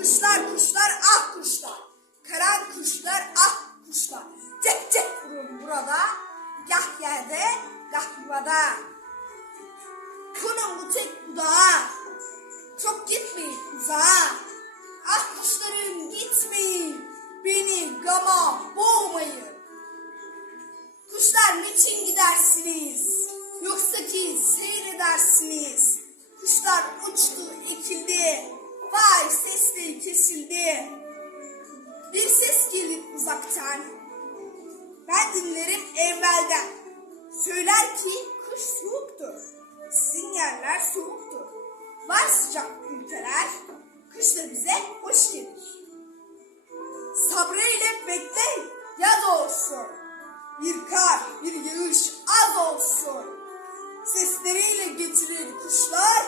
Kuşlar kuşlar ah kuşlar. Karan kuşlar ah kuşlar. Cek cek vurun burada. Gah yerde gah yuvada. Konun bu tek budağa. Çok gitmeyin uzağa. Ah kuşlarım gitmeyin. Beni gama boğmayın. Kuşlar niçin gidersiniz? Yoksa ki seyredersiniz. Kuşlar uçtu. Sesleri kesildi. Bir ses gelir uzaktan. Ben dinlerim evvelden. Söyler ki kış soğuktur. Sizin yerler soğuktur. Var sıcak ülkeler. Kış da bize hoş gelir. Sabrıyla bekle yaz olsun. Bir kar, bir yağış az olsun. Sesleriyle getirir kuşlar,